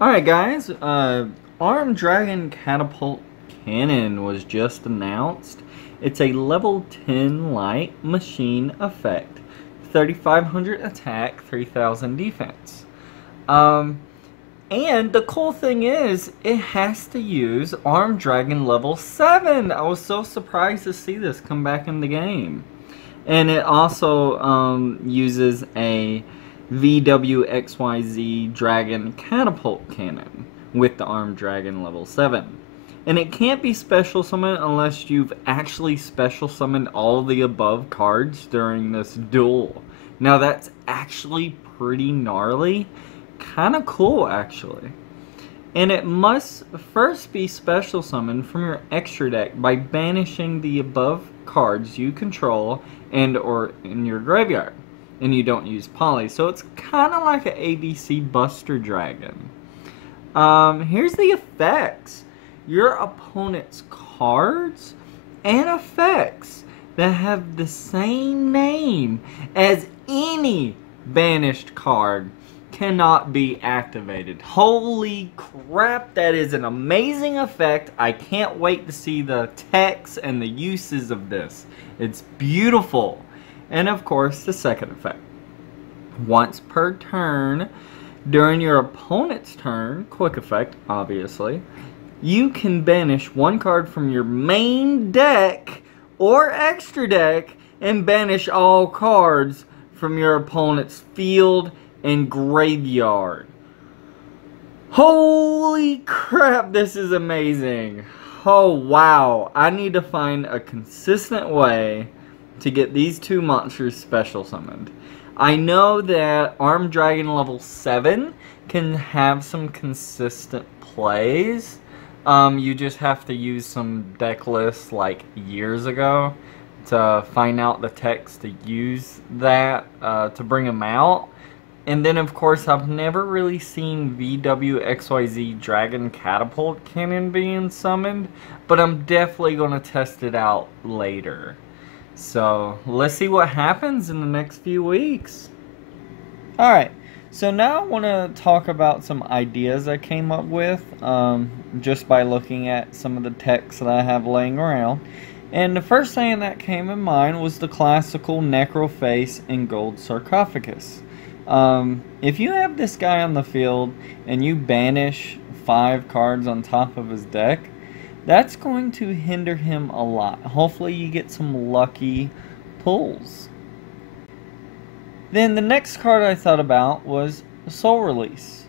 Alright guys, Armed Dragon Catapult Cannon was just announced. It's a level 10 light machine effect. 3,500 attack, 3,000 defense. And the cool thing is, it has to use Armed Dragon level 7. I was so surprised to see this come back in the game. And it also uses a VWXYZ-Dragon Catapult Cannon with the Armed Dragon level 7. And it can't be special summoned unless you've actually special summoned all the above cards during this duel. Now that's actually pretty gnarly. Kinda cool actually. And it must first be special summoned from your extra deck by banishing the above cards you control and or in your graveyard. And you don't use Poly, so it's kind of like an ABC Buster Dragon. Here's the effects. Your opponent's cards and effects that have the same name as any banished card cannot be activated. Holy crap, that is an amazing effect. I can't wait to see the text and the uses of this. It's beautiful. And of course, the second effect. Once per turn, during your opponent's turn, quick effect, obviously, you can banish one card from your main deck or extra deck and banish all cards from your opponent's field and graveyard. Holy crap, this is amazing. Oh wow, I need to find a consistent way to get these two monsters special summoned. I know that Armed Dragon level 7 can have some consistent plays. You just have to use some deck lists like years ago to find out the text to use that to bring them out. And then of course I've never really seen VWXYZ-Dragon Catapult Cannon being summoned, but I'm definitely going to test it out later. So, let's see what happens in the next few weeks. Alright, so now I want to talk about some ideas I came up with just by looking at some of the text that I have laying around. And the first thing that came in mind was the classical Necro Face and Gold Sarcophagus. If you have this guy on the field and you banish 5 cards on top of his deck, that's going to hinder him a lot. Hopefully you get some lucky pulls. Then the next card I thought about was Soul Release.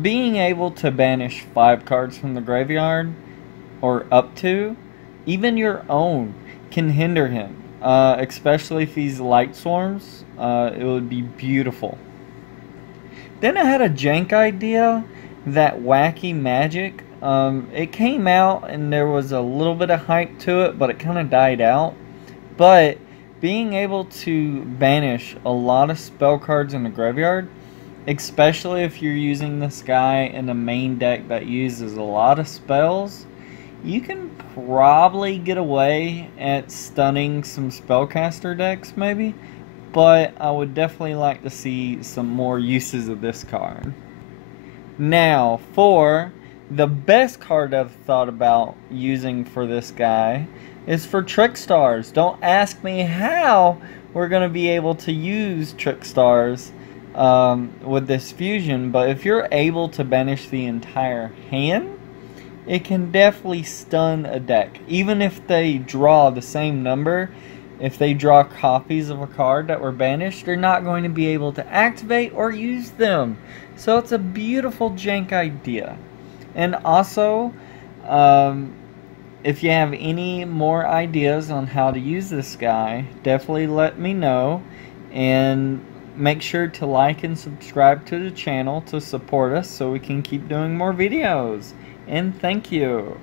Being able to banish 5 cards from the graveyard, or up to, even your own, can hinder him. Especially if he's Light Swarms, it would be beautiful. Then I had a Jank idea, that wacky magic. It came out and there was a little bit of hype to it, but it kind of died out. But being able to banish a lot of spell cards in the graveyard, especially if you're using this guy in a main deck that uses a lot of spells, you can probably get away at stunning some spellcaster decks maybe, but I would definitely like to see some more uses of this card. Now, for the best card I've thought about using for this guy is for Trick Stars. Don't ask me how we're going to be able to use Trick Stars with this fusion, but if you're able to banish the entire hand, it can definitely stun a deck. Even if they draw the same number, if they draw copies of a card that were banished, they're not going to be able to activate or use them. So it's a beautiful Jank idea. And also, if you have any more ideas on how to use this guy, definitely let me know. And make sure to like and subscribe to the channel to support us so we can keep doing more videos. And thank you.